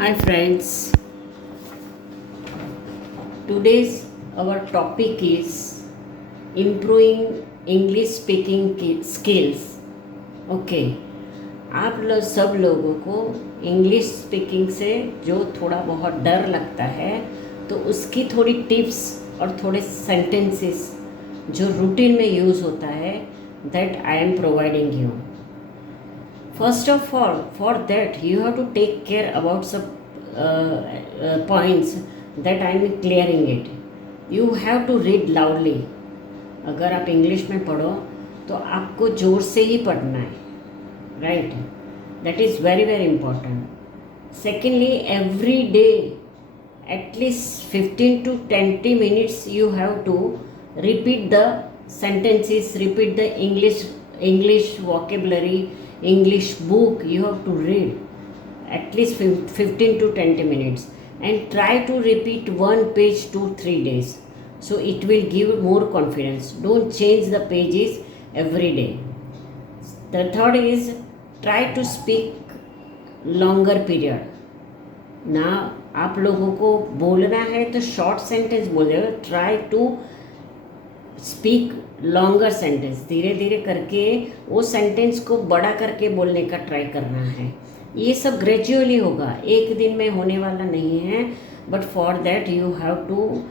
Hi friends, today's our topic is improving English speaking skills. Okay आप लोग सब लोगों को इंग्लिश स्पीकिंग से जो थोड़ा बहुत डर लगता है तो उसकी थोड़ी टिप्स और थोड़े सेंटेंसेस जो रूटीन में यूज़ होता है that I am providing you. First of all, for that you have to take care about some points that I am clearing it. You have to read loudly. अगर आप English में पढ़ो तो आपको ज़ोर से ही पढ़ना है, right? That is very very important. Secondly, every day at least 15 to 20 minutes you have to repeat the sentences, repeat the English vocabulary, English book you have to read at least 15 to 20 minutes and try to repeat one page 2-3 days, so it will give more confidence. Don't change the pages every day. The third is try to speak longer period. ना आप लोगों को बोलना है तो short sentence बोले, try to speak longer sentence. धीरे धीरे करके वो सेंटेंस को बड़ा करके बोलने का ट्राई करना है. ये सब ग्रेजुअली होगा, एक दिन में होने वाला नहीं है, but for that you have to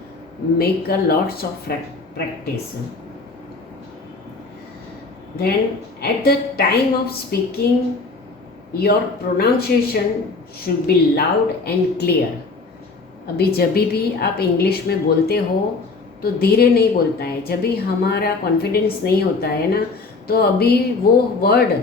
make a lots of practice. Then at the time of speaking your pronunciation should be loud and clear. अभी जब भी आप इंग्लिश में बोलते हो तो धीरे नहीं बोलता है. जब भी हमारा कॉन्फिडेंस नहीं होता है ना, तो अभी वो वर्ड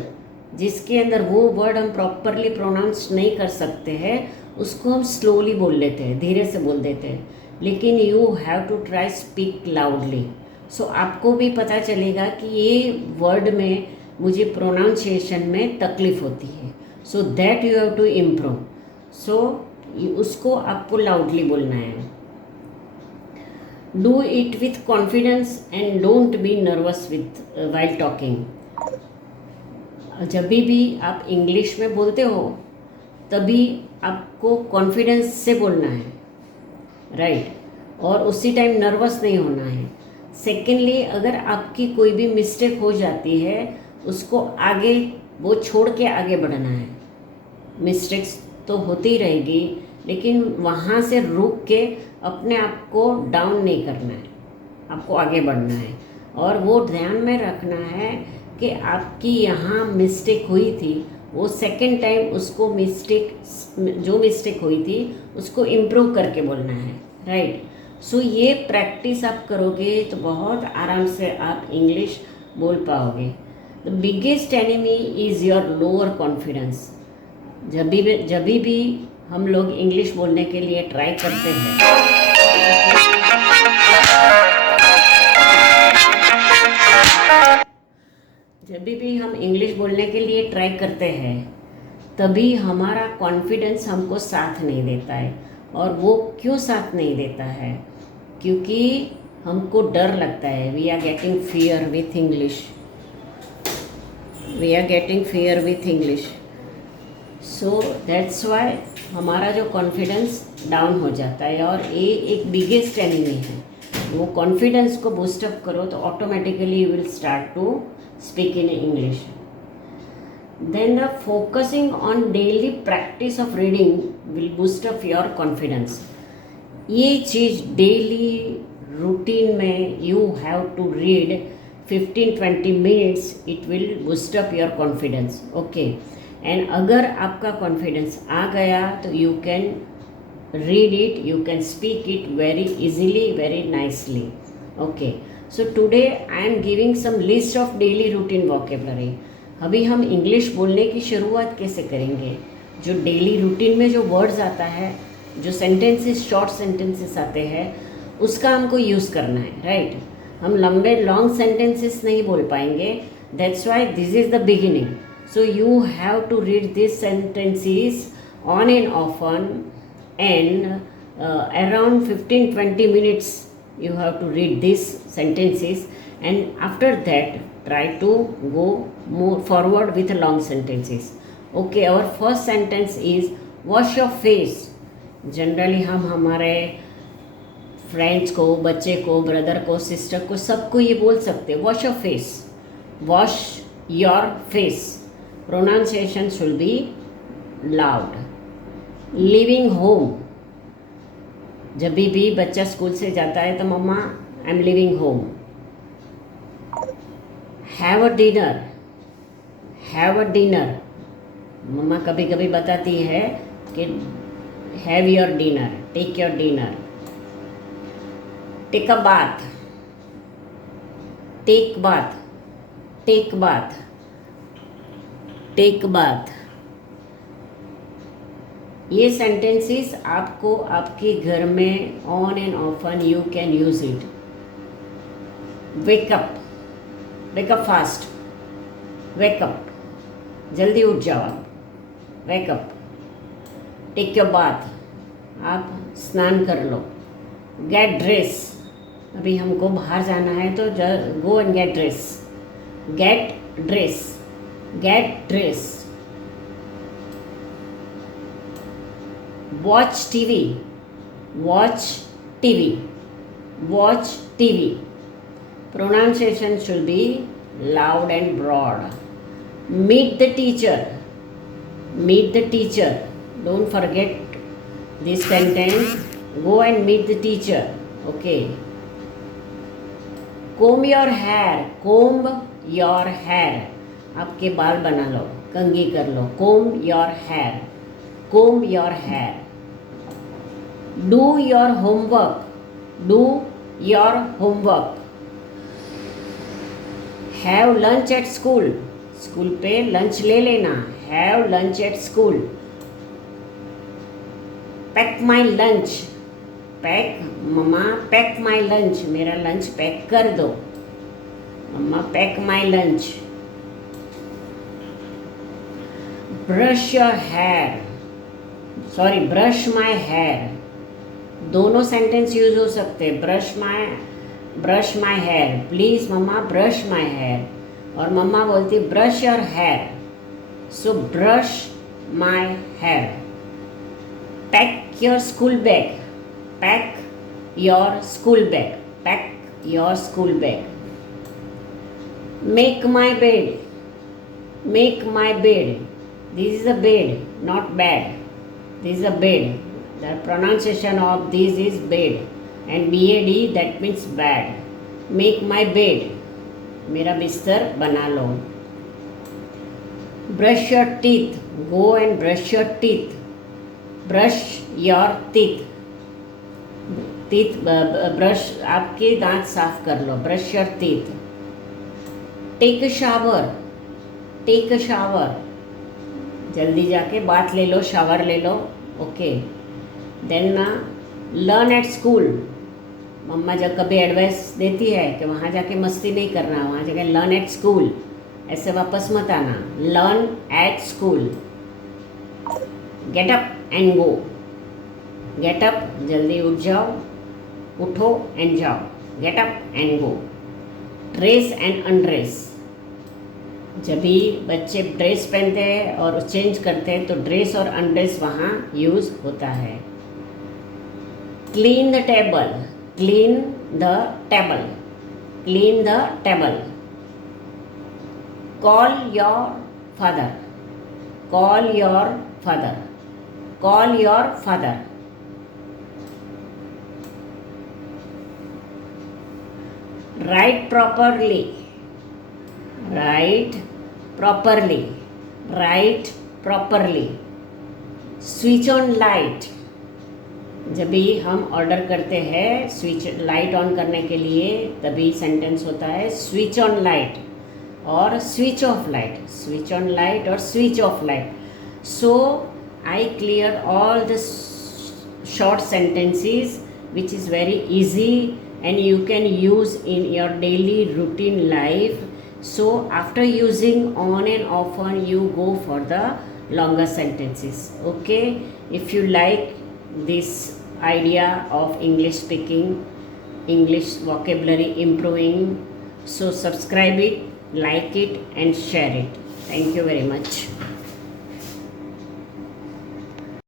जिसके अंदर वो वर्ड हम प्रॉपरली प्रोनाउंस नहीं कर सकते हैं उसको हम स्लोली बोल लेते हैं, धीरे से बोल देते हैं. लेकिन you have to try speak loudly. So आपको भी पता चलेगा कि ये वर्ड में मुझे प्रोनाउंसिएशन में तकलीफ होती है, so that you have to improve. So उसको आपको लाउडली बोलना है. Do it with confidence and don't be nervous with while talking. जब भी आप इंग्लिश में बोलते हो तभी आपको कॉन्फिडेंस से बोलना है, राइट? और उसी टाइम नर्वस नहीं होना है. सेकेंडली, अगर आपकी कोई भी मिस्टेक हो जाती है उसको आगे वो छोड़ के आगे बढ़ना है. मिस्टेक्स तो होती रहेगी लेकिन वहाँ से रुक के अपने आप को डाउन नहीं करना है, आपको आगे बढ़ना है. और वो ध्यान में रखना है कि आपकी यहाँ मिस्टेक हुई थी, वो सेकंड टाइम उसको जो मिस्टेक हुई थी उसको इम्प्रूव करके बोलना है, राइट? सो ये प्रैक्टिस आप करोगे तो बहुत आराम से आप इंग्लिश बोल पाओगे. The biggest enemy is your lower confidence. जब भी हम लोग इंग्लिश बोलने के लिए ट्राई करते हैं, जब भी हम इंग्लिश बोलने के लिए ट्राई करते हैं तभी हमारा कॉन्फिडेंस हमको साथ नहीं देता है. और वो क्यों साथ नहीं देता है? क्योंकि हमको डर लगता है. We are getting fear with English. So that's why हमारा जो कॉन्फिडेंस डाउन हो जाता है. और ये एक बिगेस्ट एनिमी है. वो कॉन्फिडेंस को बूस्टअप करो तो automatically you will start to speak in English. Then the focusing on daily practice of reading will boost up your confidence. ये चीज़ डेली रूटीन में you have to read 15-20 minutes. It will boost up your confidence. Okay, and अगर आपका confidence आ गया तो you can read it, you can speak it very easily, very nicely. Okay, so today I am giving some list of daily routine vocabulary. अभी हम English बोलने की शुरुआत कैसे करेंगे? जो डेली रूटीन में जो वर्ड्स आता है, जो सेंटेंसेस, शॉर्ट सेंटेंसेस आते हैं, उसका हमको यूज़ करना है, राइट? हम लंबे लॉन्ग सेंटेंसेस नहीं बोल पाएंगे. That's why this is the beginning. So you have to read these sentences on and often, and around 15-20 minutes you have to read these sentences, and after that try to go more forward with long sentences. Okay, our first sentence is wash your face, generally हम हमारे friends को, बच्चे को, brother को, sister को, सबको ये बोल सकते हैं, wash your face, wash your face. Pronunciation should be loud. Living home, जब भी बच्चा स्कूल से जाता है तो mamma I am living home. Have a dinner, have a dinner, mamma कभी कभी बताती है कि have your dinner, take your dinner. Take a bath, take bath, take bath, take bath. ये सेंटेंसेस आपको आपके घर में on and often you can use it. Wake up, wake up fast, wake up, जल्दी उठ जाओ आप, वेकअप। टेक योर बाथ, आप स्नान कर लो। गेट ड्रेस, अभी हमको बाहर जाना है तो go and get dress, get dress, get dress. Watch TV, watch TV, watch TV. Pronunciation should be loud and broad. Meet the teacher, meet the teacher. Don't forget this sentence. Go and meet the teacher. Okay. Comb your hair, comb your hair. आपके बाल बना लो, कंघी कर लो। Comb your hair, comb your hair. Do your homework, do your homework. Have lunch at school, school पे lunch ले लेना, have lunch at school. Pack my lunch, pack, mamma pack my lunch, मेरा lunch pack कर दो, mamma pack my lunch. Brush your hair, sorry brush my hair, दोनों sentence use हो सकते हैं। Brush my hair, please mamma brush my hair. और mamma बोलती brush your hair, so brush my hair. Pack your school bag, pack your school bag, pack your school bag. Make my bed, make my bed, this is a bed, not bed, this is a bed. The pronunciation of this is bed and bad, that means bad. Make my bed, मेरा बिस्तर बना लो। Brush your teeth, go and brush your teeth, brush your teeth, teeth brush, आपके दांत साफ कर लो, brush your teeth. Take a shower, take a shower, जल्दी जाके bath ले लो, शावर ले लो। Okay. Then learn at school, mamma जब कभी एडवाइस देती है कि वहाँ जाके मस्ती नहीं करना, वहाँ जाके लर्न एट स्कूल, ऐसे वापस मत आना, learn at school. Get up and go, get up, जल्दी उठ जाओ, उठो एंड जाओ, get up and go. Dress and undress, जब भी बच्चे ड्रेस पहनते हैं और चेंज करते हैं तो ड्रेस और अनड्रेस वहाँ यूज़ होता है। Clean the table, clean the table, clean the table. Call your father, call your father, call your father. Right properly, right properly, right properly. Switch on light, जब भी हम ऑर्डर करते हैं switch light on करने के लिए तभी sentence होता है स्विच ऑन लाइट और switch off light, switch on light और switch off light. So I clear all the short sentences which is very easy and you can use in your daily routine life. So after using on and off on you go for the longer sentences. Okay, if you like this idea of English speaking, English vocabulary improving, so subscribe it, like it and share it. Thank you very much.